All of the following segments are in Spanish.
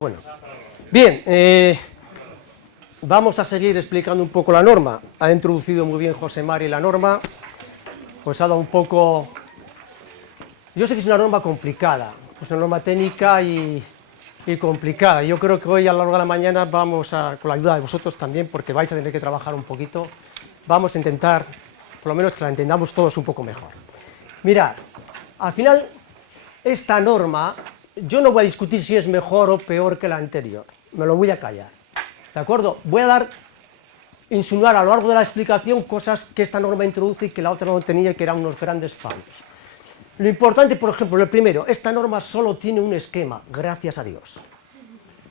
Bueno, bien, vamos a seguir explicando un poco la norma. Ha introducido muy bien José Mari la norma, pues ha dado un poco... Yo sé que es una norma complicada, es una norma técnica y complicada. Yo creo que hoy a lo largo de la mañana vamos a, con la ayuda de vosotros también, porque vais a tener que trabajar un poquito, vamos a intentar, por lo menos que la entendamos todos un poco mejor. Mirad, al final, esta norma... Yo no voy a discutir si es mejor o peor que la anterior, me lo voy a callar, ¿de acuerdo? Voy a insinuar a lo largo de la explicación cosas que esta norma introduce y que la otra no tenía y que eran unos grandes fallos. Lo importante, por ejemplo, lo primero, esta norma solo tiene un esquema, gracias a Dios.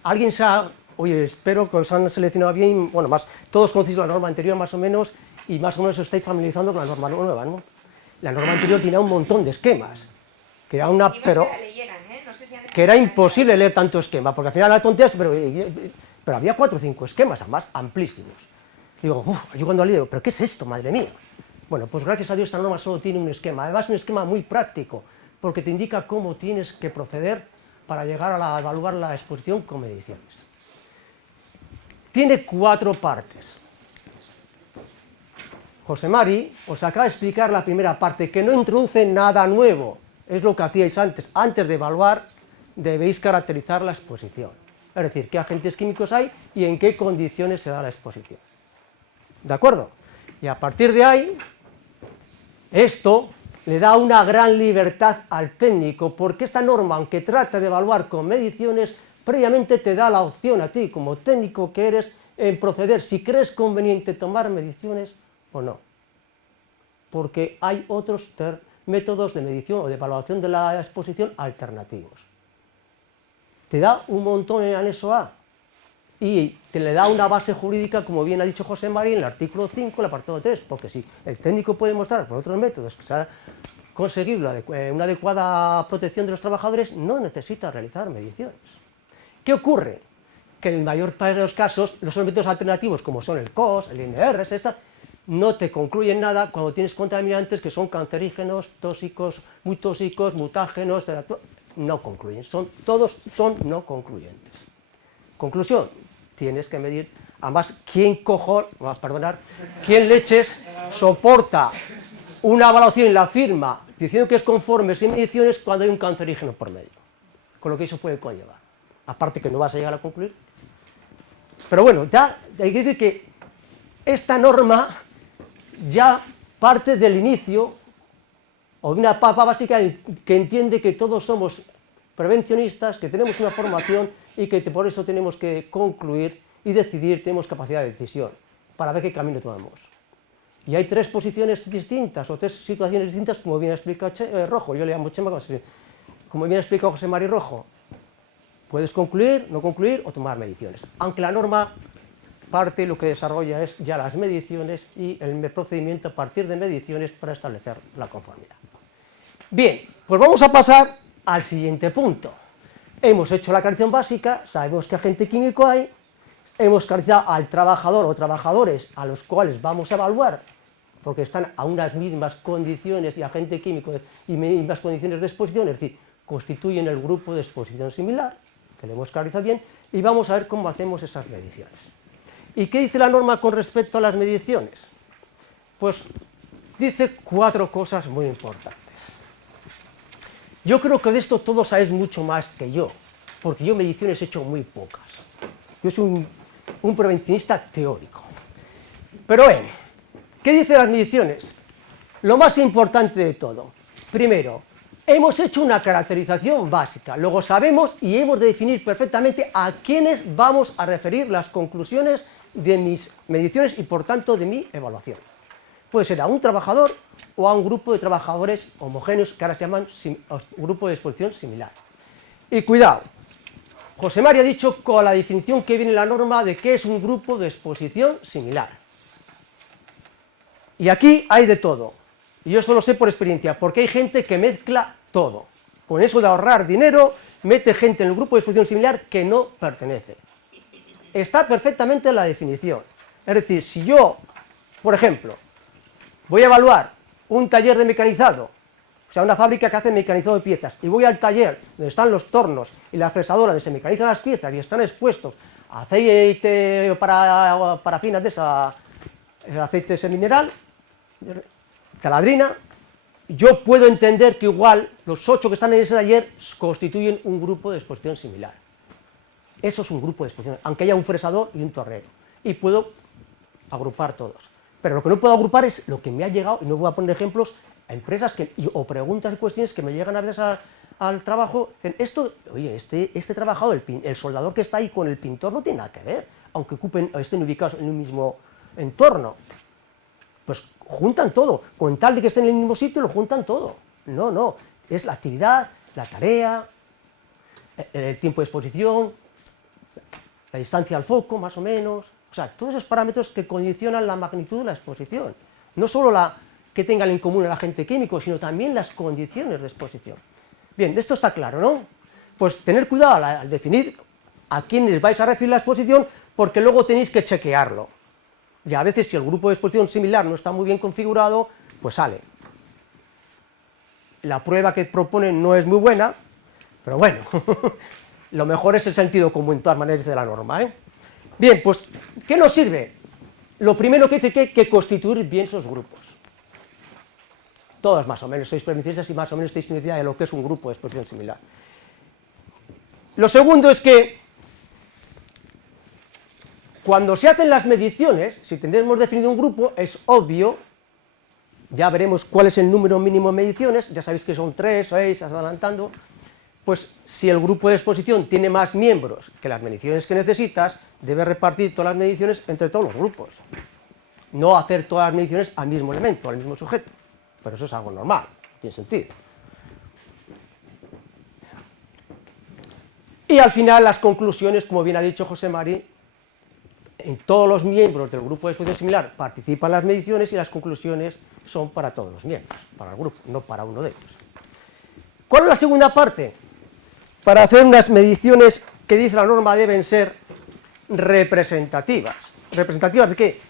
¿Alguien sabe? Oye, espero que os han seleccionado bien, bueno, todos conocéis la norma anterior más o menos y más o menos os estáis familiarizando con la norma nueva, ¿no? La norma anterior tenía un montón de esquemas, que era una... que era imposible leer tanto esquema, porque al final era tonterías, pero había 4 o 5 esquemas, además amplísimos. Digo, yo cuando leo, ¿pero qué es esto, madre mía? Bueno, pues gracias a Dios esta norma solo tiene un esquema, además un esquema muy práctico, porque te indica cómo tienes que proceder para llegar a evaluar la exposición con mediciones. Tiene 4 partes. José Mari os acaba de explicar la primera parte, que no introduce nada nuevo, es lo que hacíais antes de evaluar. Debéis caracterizar la exposición, es decir, qué agentes químicos hay y en qué condiciones se da la exposición. ¿De acuerdo? Y a partir de ahí, esto le da una gran libertad al técnico, porque esta norma, aunque trata de evaluar con mediciones, previamente te da la opción a ti, como técnico que eres, en proceder si crees conveniente tomar mediciones o no. Porque hay otros métodos de medición o de evaluación de la exposición alternativos. Te da un montón en el anexo A y te le da una base jurídica, como bien ha dicho José Mari, en el artículo 5, el apartado 3, porque si el técnico puede mostrar por otros métodos que se ha conseguido una adecuada protección de los trabajadores, no necesita realizar mediciones. ¿Qué ocurre? Que en el mayor parte de los casos, los métodos alternativos, como son el COS, el INR, no te concluyen nada cuando tienes contaminantes que son cancerígenos, tóxicos, mutágenos, no concluyen, todos son no concluyentes. Conclusión, tienes que medir, además, ¿quién leches soporta una evaluación en la firma diciendo que es conforme sin mediciones cuando hay un cancerígeno por medio? Con lo que eso puede conllevar. Aparte que no vas a llegar a concluir. Pero bueno, ya hay que decir que esta norma ya parte del inicio, o de una papa básica que entiende que todos somos prevencionistas, que tenemos una formación y que por eso tenemos que concluir y decidir, tenemos capacidad de decisión, para ver qué camino tomamos. Y hay 3 posiciones distintas, o 3 situaciones distintas, como bien ha explicado Rojo, yo le llamo Chema, como bien ha explicado José Mari Rojo. Puedes concluir, no concluir o tomar mediciones, aunque la norma parte lo que desarrolla es ya las mediciones y el procedimiento a partir de mediciones para establecer la conformidad. Bien, pues vamos a pasar al siguiente punto. Hemos hecho la caracterización básica, sabemos qué agente químico hay, hemos caracterizado al trabajador o trabajadores a los cuales vamos a evaluar, porque están a unas mismas condiciones y agente químico y mismas condiciones de exposición, es decir, constituyen el grupo de exposición similar, que lo hemos caracterizado bien, y vamos a ver cómo hacemos esas mediciones. ¿Y qué dice la norma con respecto a las mediciones? Pues dice 4 cosas muy importantes. Yo creo que de esto todos sabéis mucho más que yo, porque yo mediciones he hecho muy pocas. Yo soy un prevencionista teórico. Pero ¿qué dicen las mediciones? Lo más importante de todo. Primero, hemos hecho una caracterización básica, luego sabemos y hemos de definir perfectamente a quiénes vamos a referir las conclusiones de mis mediciones y por tanto de mi evaluación. Puede ser a un trabajador o a un grupo de trabajadores homogéneos que ahora se llaman grupo de exposición similar. Y cuidado, José Mari ha dicho con la definición que viene en la norma de qué es un grupo de exposición similar. Y aquí hay de todo, y yo esto lo sé por experiencia, porque hay gente que mezcla todo. Con eso de ahorrar dinero, mete gente en el grupo de exposición similar que no pertenece. Está perfectamente en la definición. Es decir, si yo, por ejemplo, voy a evaluar un taller de mecanizado o sea, una fábrica que hace mecanizado de piezas, y voy al taller donde están los tornos y la fresadora donde se mecanizan las piezas y están expuestos a aceite para parafinas de esa, el aceite ese mineral, taladrina, yo puedo entender que igual los 8 que están en ese taller constituyen un grupo de exposición similar. Eso es un grupo de exposición, aunque haya un fresador y un tornero, y puedo agrupar todos. Pero lo que no puedo agrupar es lo que me ha llegado, y no voy a poner ejemplos, a empresas o preguntas y cuestiones que me llegan a veces al trabajo. Esto, oye, este trabajador, el soldador que está ahí con el pintor no tiene nada que ver, aunque estén ubicados en un mismo entorno. Pues juntan todo, con tal de que estén en el mismo sitio lo juntan todo. No, es la actividad, la tarea, el tiempo de exposición, la distancia al foco, más o menos. O sea, todos esos parámetros que condicionan la magnitud de la exposición. No solo la que tengan en común el agente químico, sino también las condiciones de exposición. Bien, esto está claro, ¿no? Pues tener cuidado al definir a quiénes vais a referir la exposición, porque luego tenéis que chequearlo. Y a veces, si el grupo de exposición similar no está muy bien configurado, pues sale. La prueba que proponen no es muy buena, pero bueno, lo mejor es el sentido común, en todas maneras, de la norma, ¿eh? Bien, pues, ¿qué nos sirve? Lo primero que dice que hay que constituir bien esos grupos. Todos más o menos sois permiticistas y más o menos tenéis idea de lo que es un grupo de exposición similar. Lo segundo es que cuando se hacen las mediciones, si tendremos definido un grupo, es obvio, ya veremos cuál es el número mínimo de mediciones, ya sabéis que son 3, 6, adelantando, pues si el grupo de exposición tiene más miembros que las mediciones que necesitas, debes repartir todas las mediciones entre todos los grupos, no hacer todas las mediciones al mismo elemento, al mismo sujeto, pero eso es algo normal, tiene sentido. Y al final las conclusiones, como bien ha dicho José Mari, en todos los miembros del grupo de exposición similar participan las mediciones y las conclusiones son para todos los miembros, para el grupo, no para uno de ellos. ¿Cuál es la segunda parte? Para hacer unas mediciones que dice la norma deben ser representativas. ¿Representativas de qué?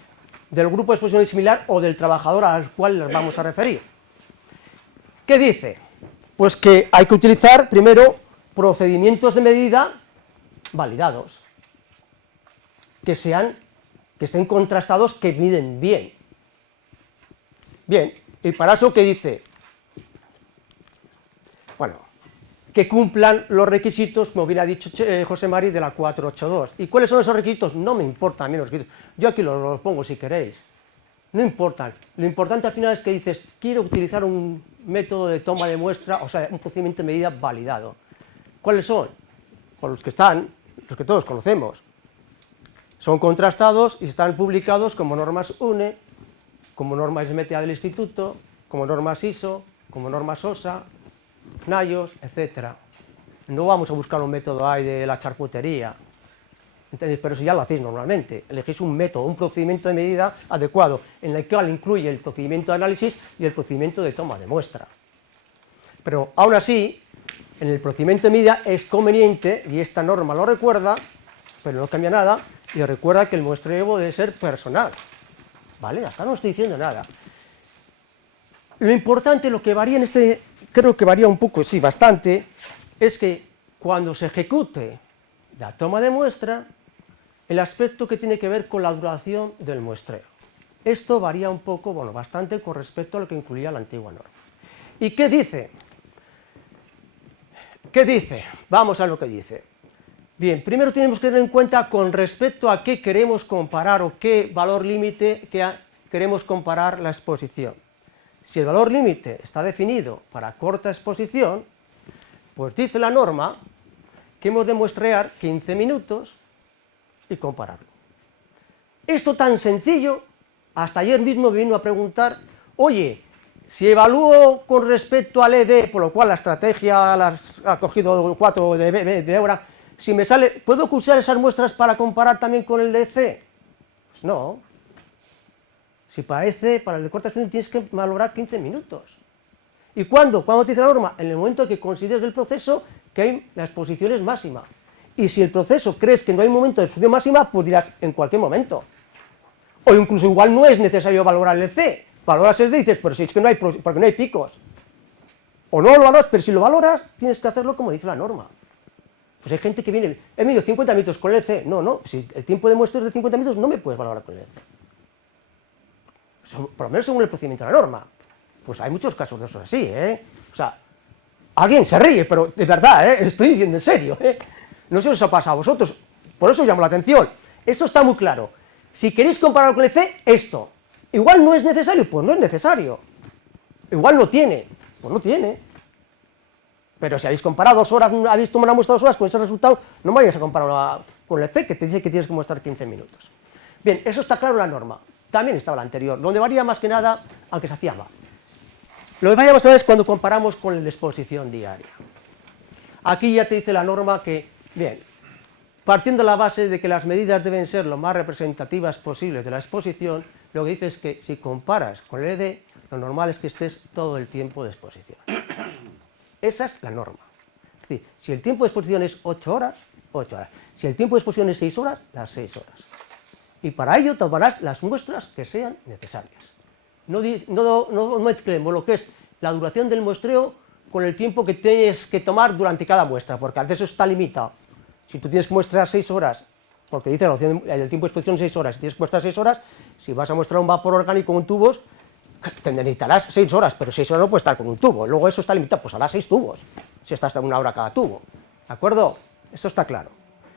Del grupo de exposición similar o del trabajador al cual las vamos a referir. ¿Qué dice? Pues que hay que utilizar primero procedimientos de medida validados, que estén contrastados, que miden bien. Bien, y para eso, ¿qué dice? Bueno, que cumplan los requisitos, como bien ha dicho José Mari, de la 482. ¿Y cuáles son esos requisitos? No me importan a mí los requisitos, yo aquí los pongo si queréis, no importan. Lo importante al final es que dices, quiero utilizar un método de toma de muestra, o sea, un procedimiento de medida validado. ¿Cuáles son? Pues los que están, los que todos conocemos. Son contrastados y están publicados como normas UNE, como normas SMTA del Instituto, como normas ISO, como normas OSA, NIOS, etc. No vamos a buscar un método ahí de la charcutería, ¿entendéis? Pero eso ya lo hacéis normalmente. Elegís un método, un procedimiento de medida adecuado, en el cual incluye el procedimiento de análisis y el procedimiento de toma de muestra. Pero aún así, en el procedimiento de medida es conveniente, y esta norma lo recuerda, pero no cambia nada, y recuerda que el muestreo debe ser personal, ¿vale? Hasta no estoy diciendo nada. Lo importante, lo que varía creo que varía un poco, sí, bastante, es que cuando se ejecute la toma de muestra, el aspecto que tiene que ver con la duración del muestreo. Esto varía un poco, bueno, bastante con respecto a lo que incluía la antigua norma. ¿Y qué dice? ¿Qué dice? Vamos a lo que dice. Bien, primero tenemos que tener en cuenta con respecto a qué queremos comparar o qué valor límite queremos comparar la exposición. Si el valor límite está definido para corta exposición, pues dice la norma que hemos de muestrear 15 minutos y compararlo. Esto tan sencillo, hasta ayer mismo me vino a preguntar, oye, si evalúo con respecto al ED, por lo cual la estrategia ha cogido 4 de hora, si me sale, ¿puedo usar esas muestras para comparar también con el DC? Pues no. Si para EC, para el de corta exposición, tienes que valorar 15 minutos. ¿Y cuándo? ¿Cuándo te dice la norma? En el momento que consideres del proceso que la exposición es máxima. Y si el proceso crees que no hay momento de exposición máxima, pues dirás en cualquier momento. O incluso igual no es necesario valorar el C. Valoras el D y dices, pero si es que no hay, porque no hay picos. O no lo valoras, pero si lo valoras, tienes que hacerlo como dice la norma. Pues hay gente que viene, he medido 50 minutos con el EC, no, si el tiempo de muestra es de 50 minutos, no me puedes valorar con el EC. Por lo menos según el procedimiento de la norma. Pues hay muchos casos de eso así, O sea, alguien se ríe, pero de verdad, estoy diciendo en serio, No sé si os ha pasado a vosotros, por eso os llamo la atención. Esto está muy claro. Si queréis compararlo con el EC, esto. Igual no es necesario, pues no es necesario. Igual no tiene, pues no tiene. Pero si habéis comparado 2 horas, habéis tomado una muestra 2 horas con ese resultado, no vayáis a compararlo con el EC, que te dice que tienes que mostrar 15 minutos. Bien, eso está claro en la norma. También estaba la anterior, donde varía más que nada, aunque se hacía mal. Lo que vayamos a ver es cuando comparamos con la exposición diaria. Aquí ya te dice la norma que, bien, partiendo de la base de que las medidas deben ser lo más representativas posibles de la exposición, lo que dice es que si comparas con el ED, lo normal es que estés todo el tiempo de exposición. Esa es la norma. Es decir, si el tiempo de exposición es 8 horas, 8 horas. Si el tiempo de exposición es 6 horas, las 6 horas. Y para ello tomarás las muestras que sean necesarias. No mezclemos lo que es la duración del muestreo con el tiempo que tienes que tomar durante cada muestra, porque a veces eso está limitado. Si tú tienes que muestrar 6 horas, porque dice el tiempo de exposición 6 horas, si tienes que muestrar 6 horas, si vas a mostrar un vapor orgánico en tubos, te necesitarás 6 horas, pero 6 horas no puedes estar con un tubo, luego eso está limitado, pues harás 6 tubos, si estás de 1 hora cada tubo, ¿de acuerdo? Eso está claro.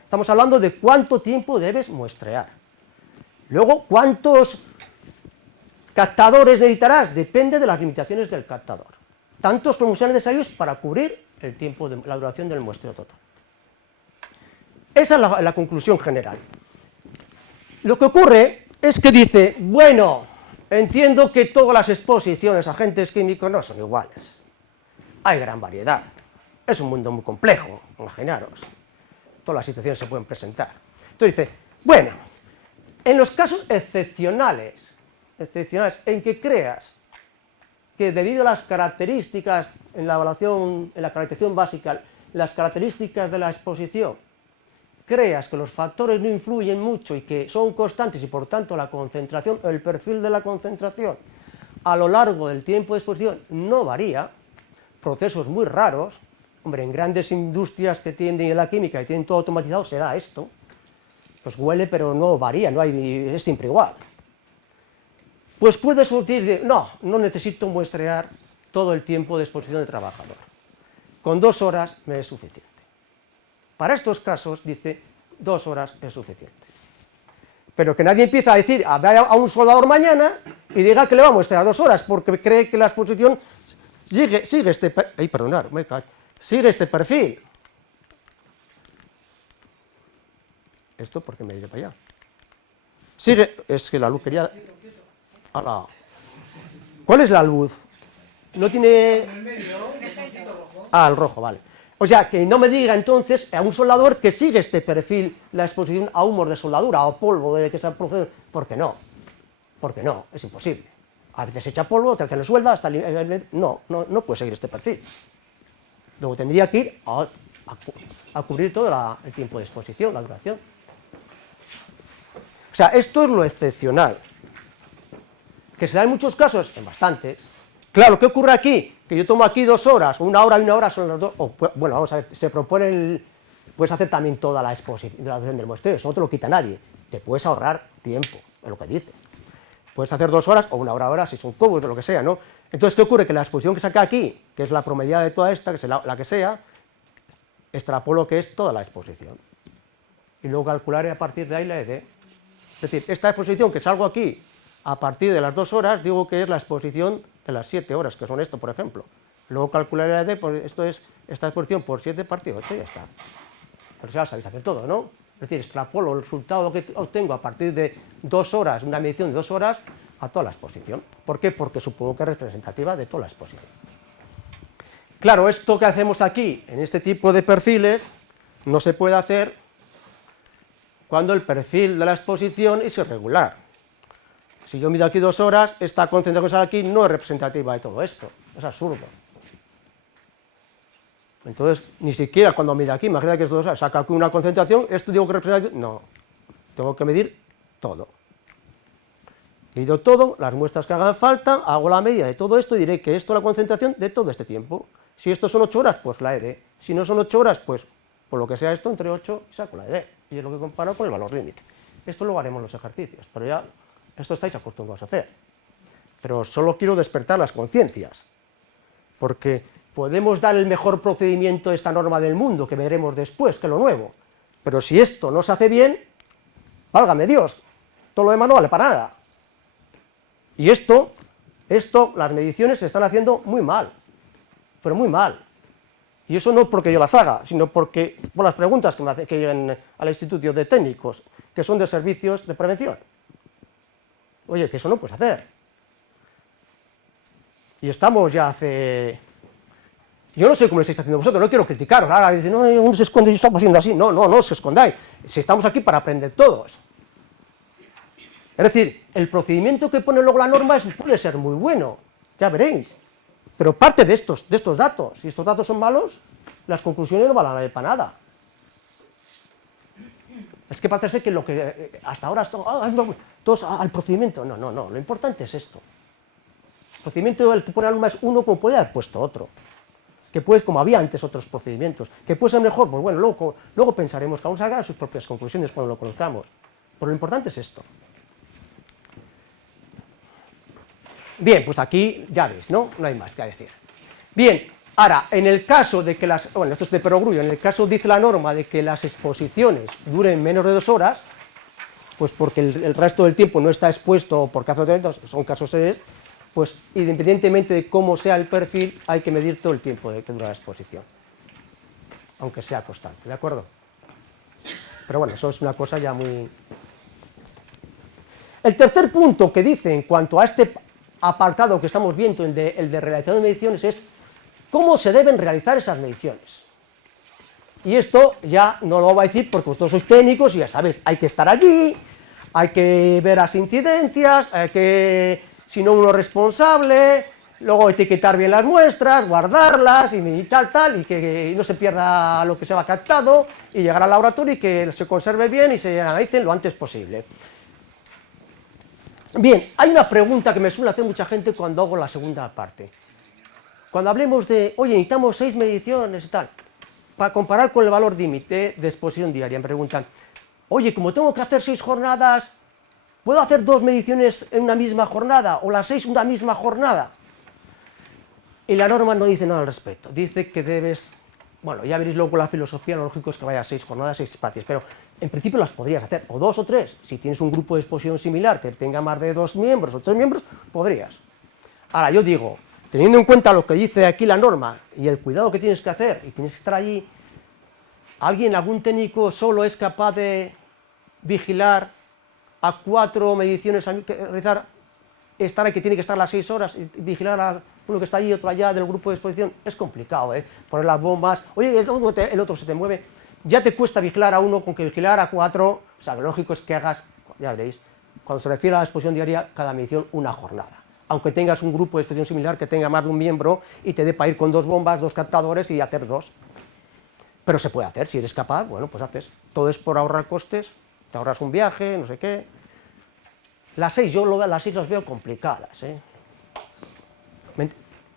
Estamos hablando de cuánto tiempo debes muestrear. Luego, ¿cuántos captadores necesitarás? Depende de las limitaciones del captador. Tantos como sean necesarios para cubrir el tiempo de la duración del muestreo total. Esa es la conclusión general. Lo que ocurre es que dice, bueno, entiendo que todas las exposiciones a agentes químicos no son iguales. Hay gran variedad. Es un mundo muy complejo, imaginaros. Todas las situaciones se pueden presentar. Entonces dice, bueno, en los casos excepcionales en que creas que debido a las características en la evaluación, en la caracterización básica, las características de la exposición, creas que los factores no influyen mucho y que son constantes y por tanto la concentración, el perfil de la concentración a lo largo del tiempo de exposición no varía, procesos muy raros, hombre, en grandes industrias que tienen la química y tienen todo automatizado se da esto, pues huele pero no varía, es siempre igual. Pues puedes decir, no necesito muestrear todo el tiempo de exposición del trabajador, con 2 horas me es suficiente. Para estos casos, dice, 2 horas es suficiente. Pero que nadie empieza a decir, a un soldador mañana y diga que le va a muestrear 2 horas, porque cree que la exposición sigue este perfil. Esto porque me he ido para allá. Es que la luz quería... ¿Cuál es la luz? No tiene... En el medio, el botoncito rojo. El rojo, vale. O sea, que no me diga entonces a un soldador que sigue este perfil, la exposición a humos de soldadura o polvo de que se procede, porque no, es imposible. A veces echa polvo, te le suelda, hasta no puede seguir este perfil. Luego tendría que ir a cubrir todo el tiempo de exposición, la duración. O sea, esto es lo excepcional. Que se da en muchos casos, en bastantes. Claro, ¿qué ocurre aquí? Que yo tomo aquí 2 horas, o 1 hora y 1 hora son las 2, bueno, vamos a ver, se propone puedes hacer también toda la exposición, la duración del muestreo, eso no te lo quita nadie, te puedes ahorrar tiempo, es lo que dice. Puedes hacer 2 horas, o 1 hora, si son cubos, o lo que sea, ¿no? Entonces, ¿qué ocurre? Que la exposición que saca aquí, que es la promediada de toda esta, que es la que sea, extrapolo que es toda la exposición. Y luego calcularé a partir de ahí la ED. Es decir, esta exposición que salgo aquí, a partir de las 2 horas, digo que es la exposición de las 7 horas, que son esto, por ejemplo. Luego calcularé la ED, pues esto es esta exposición por 7 partido 8 y ya está. Pero ya sabéis hacer todo, ¿no? Es decir, extrapolo el resultado que obtengo a partir de 2 horas, una medición de 2 horas, a toda la exposición. ¿Por qué? Porque supongo que es representativa de toda la exposición. Claro, esto que hacemos aquí, en este tipo de perfiles, no se puede hacer cuando el perfil de la exposición es irregular. Si yo mido aquí 2 horas, esta concentración que sale aquí no es representativa de todo esto, es absurdo. Entonces, ni siquiera cuando mido aquí, imagina que es 2 horas, saca aquí una concentración, esto digo que representa, no, tengo que medir todo. Mido todo, las muestras que hagan falta, hago la media de todo esto y diré que esto es la concentración de todo este tiempo. Si esto son 8 horas, pues la ED. Si no son 8 horas, pues por lo que sea esto, entre 8 y saco la ED. Y es lo que comparo con el valor límite. Esto luego haremos los ejercicios, pero ya esto estáis acostumbrados a hacer. Pero solo quiero despertar las conciencias, porque podemos dar el mejor procedimiento de esta norma del mundo, que veremos después, que es lo nuevo. Pero si esto no se hace bien, válgame Dios, todo lo demás no vale para nada. Y esto, las mediciones se están haciendo muy mal, pero muy mal. Y eso no porque yo las haga, sino porque por las preguntas que llegan al Instituto de Técnicos, que son de servicios de prevención. Oye, que eso no puedes hacer. Y estamos ya hace... Yo no sé cómo lo estáis haciendo vosotros, no quiero criticaros. Ahora dicen, no, uno se esconde y yo estamos haciendo así. No, no, no os escondáis. Si estamos aquí para aprender todos. Es decir, el procedimiento que pone luego la norma puede ser muy bueno, ya veréis. Pero parte de estos datos. Si estos datos son malos, las conclusiones no van a valer para nada. Es que parece ser que lo que hasta ahora todos al procedimiento. No, no, no. Lo importante es esto. El procedimiento el que pone la norma es uno, como puede haber puesto otro. Que puede, como había antes otros procedimientos. Que puede ser mejor, pues bueno, luego pensaremos, cada uno sacará sus propias conclusiones cuando lo conozcamos. Pero lo importante es esto. Bien, pues aquí ya veis, ¿no? No hay más que decir. Bien, ahora, en el caso de que bueno, esto es de perogrullo, en el caso dice la norma de que las exposiciones duren menos de 2 horas, pues porque el resto del tiempo no está expuesto por casos de eventos, son casos sedes, pues independientemente de cómo sea el perfil, hay que medir todo el tiempo que dura la exposición, aunque sea constante, ¿de acuerdo? Pero bueno, eso es una cosa ya muy... El tercer punto que dice en cuanto a este apartado que estamos viendo, el de realización de mediciones, es cómo se deben realizar esas mediciones. Y esto ya no lo voy a decir porque vosotros sois técnicos y ya sabéis, hay que estar allí, hay que ver las incidencias, hay que, si no uno responsable, luego etiquetar bien las muestras, guardarlas y tal, y que no se pierda lo que se va captado, y llegar al laboratorio y que se conserve bien y se analicen lo antes posible. Bien, hay una pregunta que me suele hacer mucha gente cuando hago la segunda parte. Cuando hablemos de, oye, necesitamos 6 mediciones y tal, para comparar con el valor límite de exposición diaria, me preguntan, oye, como tengo que hacer 6 jornadas, ¿puedo hacer 2 mediciones en una misma jornada o las 6 en una misma jornada? Y la norma no dice nada al respecto, dice que debes, bueno, ya veréis luego la filosofía, lo lógico es que vaya a 6 jornadas, 6 espacios, pero en principio las podrías hacer, o 2 o 3, si tienes un grupo de exposición similar que tenga más de 2 miembros o 3 miembros, podrías. Ahora, yo digo, teniendo en cuenta lo que dice aquí la norma y el cuidado que tienes que hacer, y tienes que estar allí, algún técnico solo es capaz de vigilar a 4 mediciones, realizar, estar ahí que tiene que estar las 6 horas, y vigilar a uno que está allí, otro allá del grupo de exposición, es complicado, poner las bombas, oye, el otro se te mueve, ya te cuesta vigilar a uno, con que vigilar a 4, o sea, lo lógico es que hagas, ya veréis, cuando se refiere a la exposición diaria, cada medición una jornada, aunque tengas un grupo de exposición similar que tenga más de un miembro y te dé para ir con 2 bombas, 2 captadores y hacer 2. Pero se puede hacer, si eres capaz, bueno, pues haces. Todo es por ahorrar costes, te ahorras un viaje, no sé qué. Las 6, las 6 las veo complicadas,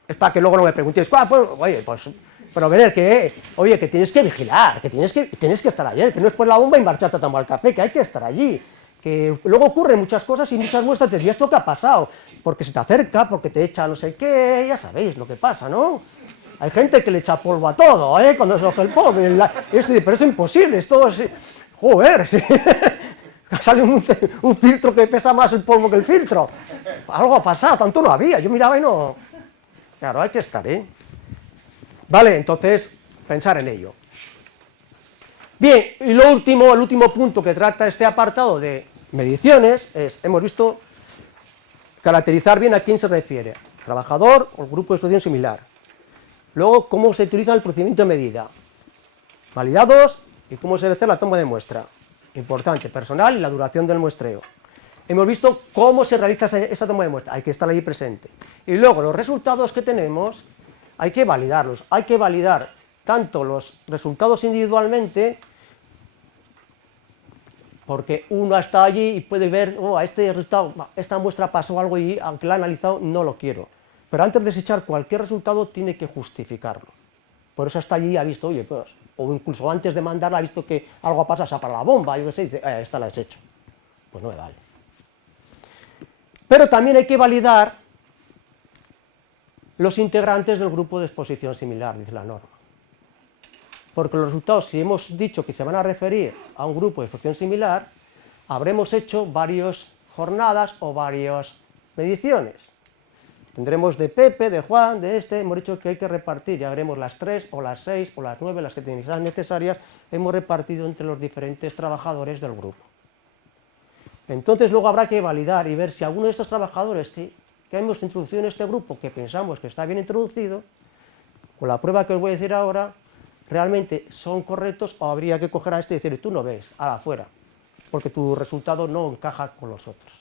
Es para que luego no me preguntéis, pues, oye, pues, pero ver que, oye, que tienes que vigilar, que tienes que estar allí, que no es por la bomba y marcharte a tomar el café, que hay que estar allí. Que luego ocurren muchas cosas y muchas muestras dices, ¿y esto qué ha pasado? Porque se te acerca, porque te echa no sé qué, ya sabéis lo que pasa, ¿no? Hay gente que le echa polvo a todo, cuando se coge el polvo, pero es imposible, esto es... Joder, sí. Sale un filtro que pesa más el polvo que el filtro. Algo ha pasado, tanto no había, yo miraba y no... Claro, hay que estar, Vale, entonces, pensar en ello. Bien, y el último punto que trata este apartado de mediciones es, hemos visto, caracterizar bien a quién se refiere, trabajador o grupo de exposición similar. Luego, cómo se utiliza el procedimiento de medida, validados y cómo se debe hacer la toma de muestra. Importante, personal y la duración del muestreo. Hemos visto cómo se realiza esa toma de muestra, hay que estar allí presente. Y luego, los resultados que tenemos, hay que validarlos, hay que validar tanto los resultados individualmente, porque uno está allí y puede ver, a este resultado, esta muestra pasó algo y aunque la he analizado no lo quiero. Pero antes de desechar cualquier resultado tiene que justificarlo. Por eso hasta allí ha visto, oye, pues, o incluso antes de mandarla ha visto que algo ha pasado, o sea, para la bomba, yo qué sé, y dice, esta la has hecho. Pues no me vale. Pero también hay que validar los integrantes del grupo de exposición similar, dice la norma. Porque los resultados, si hemos dicho que se van a referir a un grupo de exposición similar, habremos hecho varias jornadas o varias mediciones. Tendremos de Pepe, de Juan, de este, hemos dicho que hay que repartir, ya veremos las 3 o las 6 o las 9, las que sean necesarias, hemos repartido entre los diferentes trabajadores del grupo. Entonces luego habrá que validar y ver si alguno de estos trabajadores que hemos introducido en este grupo, que pensamos que está bien introducido, con la prueba que os voy a decir ahora, realmente son correctos o habría que coger a este y decirle, tú no ves, a la fuera, porque tu resultado no encaja con los otros.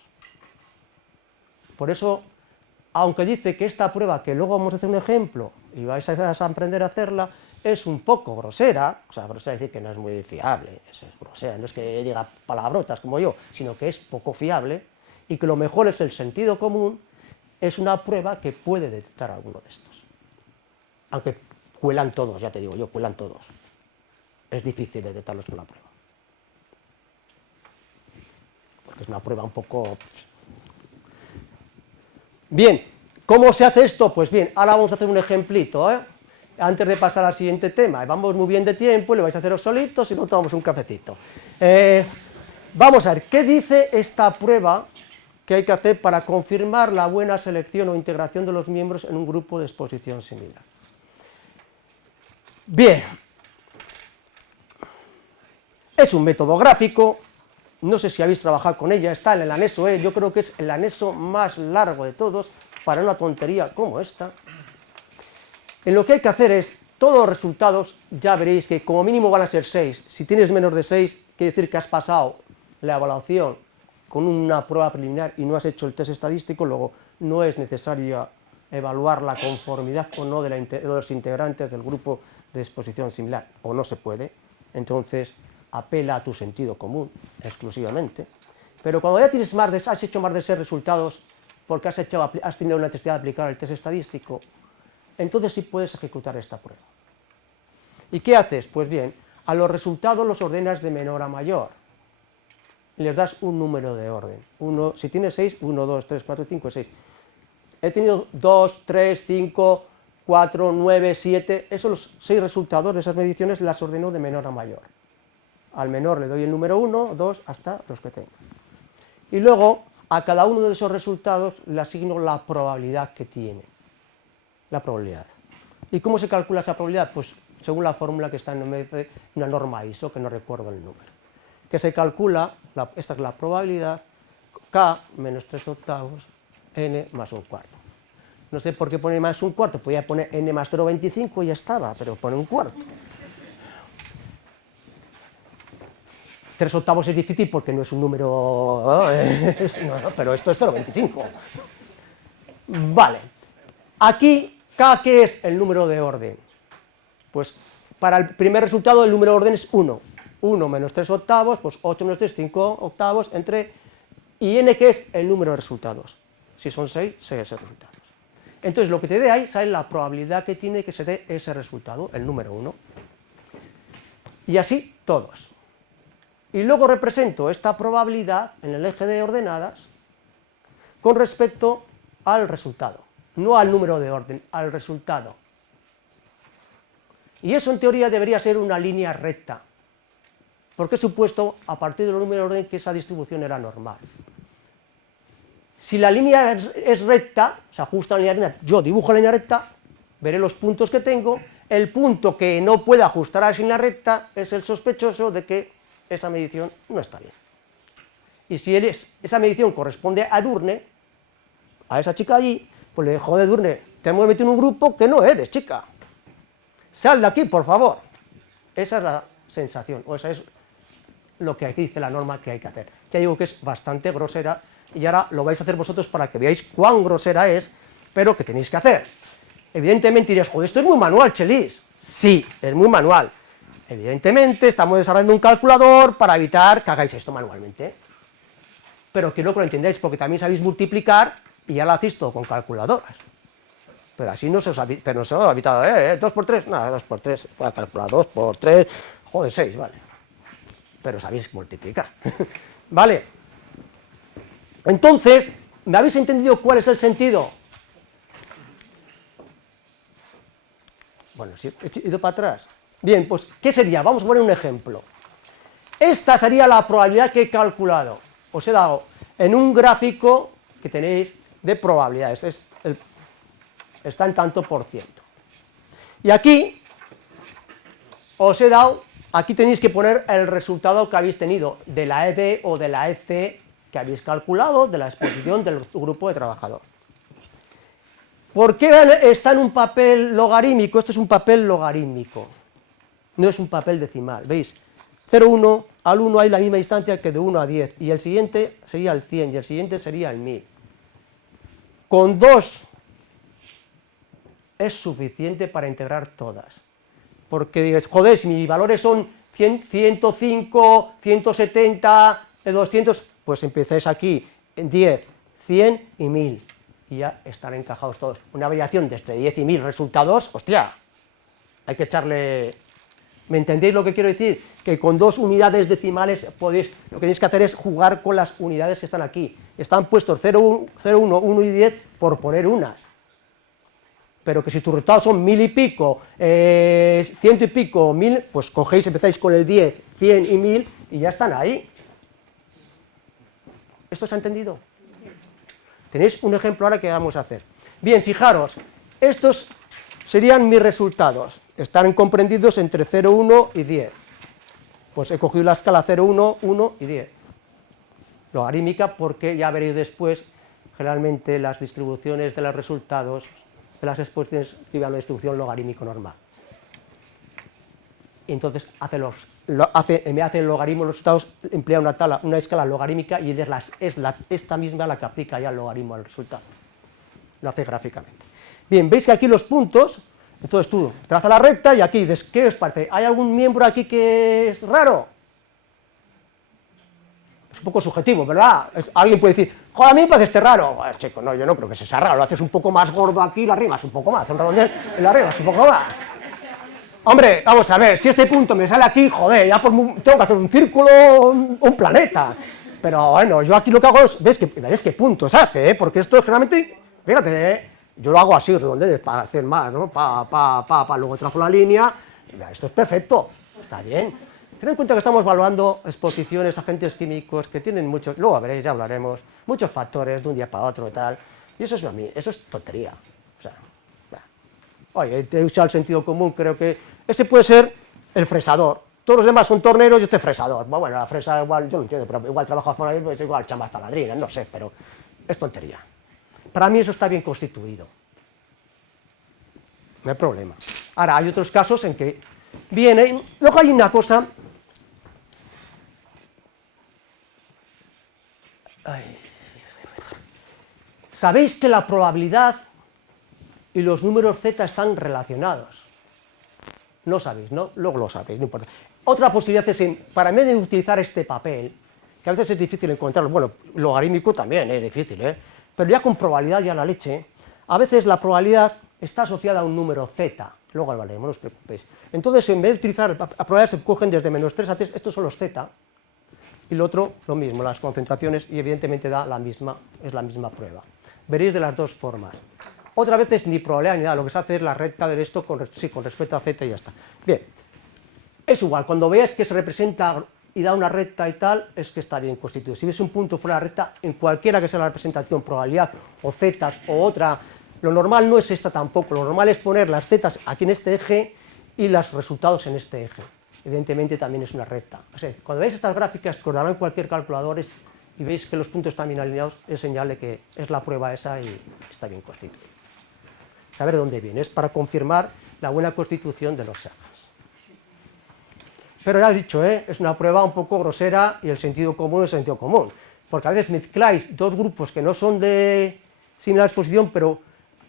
Por eso, aunque dice que esta prueba, que luego vamos a hacer un ejemplo y vais a aprender a hacerla, es un poco grosera, o sea, grosera es decir que no es muy fiable, es grosera, no es que diga palabrotas como yo, sino que es poco fiable, y que lo mejor es el sentido común, es una prueba que puede detectar alguno de estos. Aunque cuelan todos, ya te digo yo, cuelan todos. Es difícil detectarlos con la prueba. Porque es una prueba un poco... Bien, ¿cómo se hace esto? Pues bien, ahora vamos a hacer un ejemplito, antes de pasar al siguiente tema. Vamos muy bien de tiempo, le vais a haceros solitos y no tomamos un cafecito. Vamos a ver, ¿qué dice esta prueba que hay que hacer para confirmar la buena selección o integración de los miembros en un grupo de exposición similar? Bien, es un método gráfico, no sé si habéis trabajado con ella, está en el anexo E, yo creo que es el anexo más largo de todos para una tontería como esta. En lo que hay que hacer es, todos los resultados, ya veréis que como mínimo van a ser 6, si tienes menos de 6, quiere decir que has pasado la evaluación con una prueba preliminar y no has hecho el test estadístico, luego no es necesario evaluar la conformidad o no de los integrantes del grupo de exposición similar, o no se puede, entonces apela a tu sentido común exclusivamente. Pero cuando ya tienes has hecho más de 6 resultados porque has tenido la necesidad de aplicar el test estadístico, entonces sí puedes ejecutar esta prueba. ¿Y qué haces? Pues bien, a los resultados los ordenas de menor a mayor y les das un número de orden. Si tienes 6, 1, 2, 3, 4, 5, 6. He tenido 2, 3, 5, 4, 9, 7, esos los 6 resultados de esas mediciones las ordeno de menor a mayor. Al menor le doy el número 1, 2, hasta los que tenga. Y luego, a cada uno de esos resultados le asigno la probabilidad que tiene. La probabilidad. ¿Y cómo se calcula esa probabilidad? Pues según la fórmula que está en una norma ISO, que no recuerdo el número. Que se calcula, esta es la probabilidad, K menos 3 octavos, N más un cuarto. No sé por qué pone más un cuarto, podía poner N más 0,25 y ya estaba, pero pone un cuarto. 3 octavos es difícil porque no es un número, pero esto es 0,25. Vale. Aquí, K, ¿qué es el número de orden? Pues para el primer resultado el número de orden es 1. 1 menos 3 octavos, pues 8 menos 3, 5 octavos, y N, ¿qué es el número de resultados? Si son 6, 6 resultados. Entonces, lo que te dé ahí, sale la probabilidad que tiene que se dé ese resultado, el número 1. Y así, todos. Y luego represento esta probabilidad en el eje de ordenadas con respecto al resultado. No al número de orden, al resultado. Y eso en teoría debería ser una línea recta, porque he supuesto, a partir del número de orden, que esa distribución era normal. Si la línea es recta, se ajusta a la línea recta, yo dibujo la línea recta, veré los puntos que tengo, el punto que no puede ajustar a esa línea recta es el sospechoso de que esa medición no está bien. Y si esa medición corresponde a Edurne, a esa chica allí, pues le digo, joder, Edurne, te hemos metido en un grupo que no eres, chica. Sal de aquí, por favor. Esa es la sensación, o esa es lo que aquí dice la norma que hay que hacer. Ya digo que es bastante grosera, y ahora lo vais a hacer vosotros para que veáis cuán grosera es, pero que tenéis que hacer. Evidentemente diréis, joder, esto es muy manual, Chelis. Sí, es muy manual. Evidentemente estamos desarrollando un calculador para evitar que hagáis esto manualmente. Pero quiero que lo entendáis, porque también sabéis multiplicar y ya lo hacéis todo con calculadoras. Pero así no se os ha, pero no se os ha habitado, 2 por 3, nada, 2 por 3, puedo calcular 2 por 3, joder, 6, vale. Pero sabéis multiplicar, ¿vale? Entonces, ¿me habéis entendido cuál es el sentido? Bueno, si he ido para atrás. Bien, pues, ¿qué sería? Vamos a poner un ejemplo. Esta sería la probabilidad que he calculado. Os he dado en un gráfico que tenéis de probabilidades, está en tanto por ciento. Y aquí os he dado, aquí tenéis que poner el resultado que habéis tenido de la ED o de la EC que habéis calculado, de la exposición del grupo de trabajador. ¿Por qué está en un papel logarítmico? Esto es un papel logarítmico, no es un papel decimal, ¿veis? 0,1, al 1 hay la misma distancia que de 1 a 10, y el siguiente sería el 100, y el siguiente sería el 1000. Con 2 es suficiente para integrar todas, porque dices, joder, si mis valores son 100, 105, 170, 200, pues empezáis aquí en 10, 100 y 1000, y ya están encajados todos. Una variación de entre 10 y 1000 resultados, hostia, hay que echarle... ¿Me entendéis lo que quiero decir? Que con 2 unidades decimales podéis, lo que tenéis que hacer es jugar con las unidades que están aquí. Están puestos 0, 1, 1 y 10 por poner unas. Pero que si tus resultados son 1000 y pico, 100 y pico, 1000, pues cogéis, empezáis con el 10, 100 y 1000 y ya están ahí. ¿Esto se ha entendido? Tenéis un ejemplo ahora que vamos a hacer. Bien, fijaros, estos serían mis resultados, están comprendidos entre 0, 1 y 10. Pues he cogido la escala 0, 1, 1 y 10. Logarítmica porque ya veréis después, generalmente las distribuciones de los resultados de las exposiciones llevan una distribución logarítmico normal. Y entonces me hace el logaritmo de los resultados, emplea una escala logarítmica y esta misma la que aplica ya el logaritmo al resultado. Lo hace gráficamente. Bien, veis que aquí los puntos, entonces tú trazas la recta y aquí dices, ¿qué os parece? ¿Hay algún miembro aquí que es raro? Es un poco subjetivo, ¿verdad? Alguien puede decir, joder, a mí me parece este raro. Bueno, chico, no, yo no creo que sea raro, lo haces un poco más gordo aquí, lo arrimas un poco más, un redondel, lo arrimas un poco más. Hombre, vamos a ver, si este punto me sale aquí, joder, ya tengo que hacer un círculo, un planeta. Pero bueno, yo aquí lo que hago es, veréis qué puntos hace, porque esto es generalmente, fíjate, yo lo hago así, redondeles, para hacer más, ¿no? Luego trazo la línea, esto es perfecto, está bien. Ten en cuenta que estamos evaluando exposiciones, agentes químicos que tienen muchos, luego veréis, ya hablaremos, muchos factores de un día para otro y tal, y eso es tontería. O sea, oye, te he usado el sentido común, creo que ese puede ser el fresador. Todos los demás son torneros y este es fresador. Bueno, la fresa igual, yo no entiendo, pero igual trabaja por ahí, pues igual chamba hasta ladrina, no sé, pero es tontería. Para mí eso está bien constituido. No hay problema. Ahora, hay otros casos en que viene, luego hay una cosa... Sabéis que la probabilidad y los números z están relacionados. No sabéis, ¿no? Luego lo sabéis, no importa. Otra posibilidad es, para mí de utilizar este papel, que a veces es difícil encontrarlo, bueno, logarítmico también es difícil, pero ya con probabilidad ya la leche, a veces la probabilidad está asociada a un número z, luego hablaremos, no os preocupéis. Entonces, en vez de utilizar, a probabilidad se cogen desde menos 3 a 3, estos son los z, y lo otro, lo mismo, las concentraciones, y evidentemente es la misma prueba. Veréis de las dos formas. Otra vez es ni probabilidad ni nada, lo que se hace es la recta de esto con respecto a z y ya está. Bien, es igual, cuando veáis que se representa y da una recta y tal, es que está bien constituido. Si ves un punto fuera de la recta, en cualquiera que sea la representación, probabilidad o zetas o otra, lo normal no es esta tampoco, lo normal es poner las zetas aquí en este eje y los resultados en este eje. Evidentemente también es una recta. O sea, cuando veis estas gráficas que os darán cualquier calculador y veis que los puntos están bien alineados, es señal de que es la prueba esa y está bien constituida. Saber de dónde viene, es para confirmar la buena constitución de los ejes. Pero ya he dicho, es una prueba un poco grosera y el sentido común es el sentido común, porque a veces mezcláis dos grupos que no son de similar exposición, pero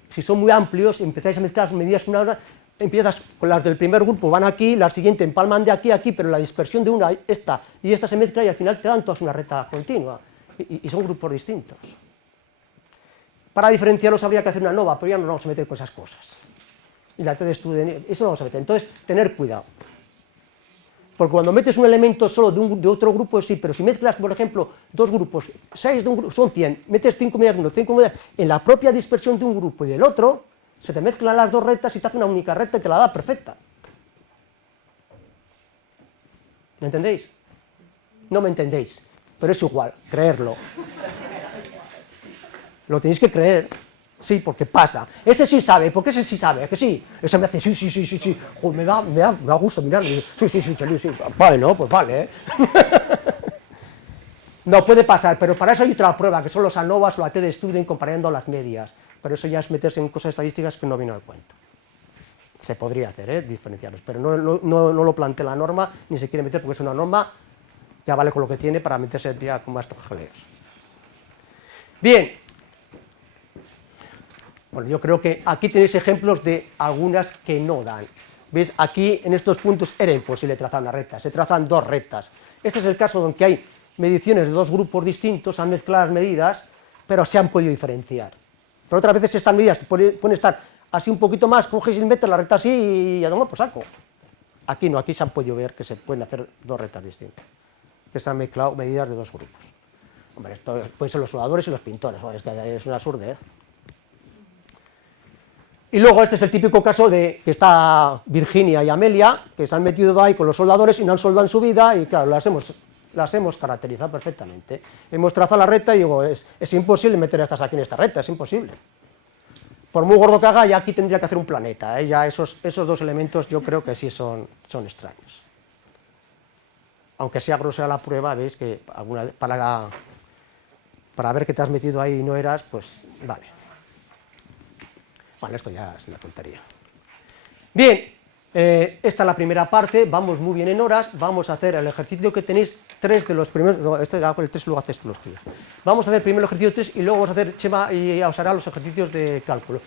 si son muy amplios, empezáis a mezclar medidas con una, empiezas con las del primer grupo, van aquí, la siguiente empalman de aquí a aquí, pero la dispersión de una, esta y esta se mezcla y al final te dan todas una recta continua, y son grupos distintos. Para diferenciarlos habría que hacer una nova, pero ya no nos vamos a meter con esas cosas. Y la TDStudent, eso no vamos a meter. Entonces, tener cuidado. Porque cuando metes un elemento solo de otro grupo, sí, pero si mezclas, por ejemplo, dos grupos, 6 de un grupo, son 100, metes 5 medidas de uno, 5 medidas, en la propia dispersión de un grupo y del otro, se te mezclan las dos rectas y te hace una única recta y te la da perfecta. ¿Me entendéis? No me entendéis, pero es igual, creerlo. Lo tenéis que creer. Sí, porque pasa. Ese sí sabe, porque ese sí sabe, es que sí. Ese me hace sí. Joder, me da gusto mirarlo. Sí, Chalí, sí. Vale, no, pues vale, ¿eh? No, puede pasar, pero para eso hay otra prueba, que son los ANOVAs o la TDStudent comparando las medias. Pero eso ya es meterse en cosas estadísticas que no viene al cuento. Se podría hacer, diferenciarlos, pero no lo plantea la norma, ni se quiere meter porque es una norma, ya vale con lo que tiene para meterse ya con más jaleos. Bien. Bueno, yo creo que aquí tenéis ejemplos de algunas que no dan. ¿Veis? Aquí en estos puntos era imposible trazar una recta, se trazan dos rectas. Este es el caso donde hay mediciones de dos grupos distintos, han mezclado las medidas, pero se han podido diferenciar. Pero otras veces estas medidas pueden estar así un poquito más, coges y metes la recta así y a tomar por saco. Aquí no, aquí se han podido ver que se pueden hacer dos rectas distintas, que se han mezclado medidas de dos grupos. Hombre, esto pueden ser los soldadores y los pintores, es que es una absurdez. Y luego este es el típico caso de que está Virginia y Amelia, que se han metido ahí con los soldadores y no han soldado en su vida, y claro, las hemos caracterizado perfectamente. Hemos trazado la recta y digo, es imposible meter estas aquí en esta recta, es imposible. Por muy gordo que haga, ya aquí tendría que hacer un planeta, ya esos dos elementos yo creo que sí son extraños. Aunque sea grosera la prueba, veis que para ver que te has metido ahí y no eras, pues vale. Bueno, esto ya es una tontería. Bien, esta es la primera parte, vamos muy bien en horas, vamos a hacer el ejercicio que tenéis, 3 de los primeros, no, el 3 luego haces tú los tuyos. Vamos a hacer primero el ejercicio 3 y luego vamos a hacer, Chema y os hará los ejercicios de cálculo.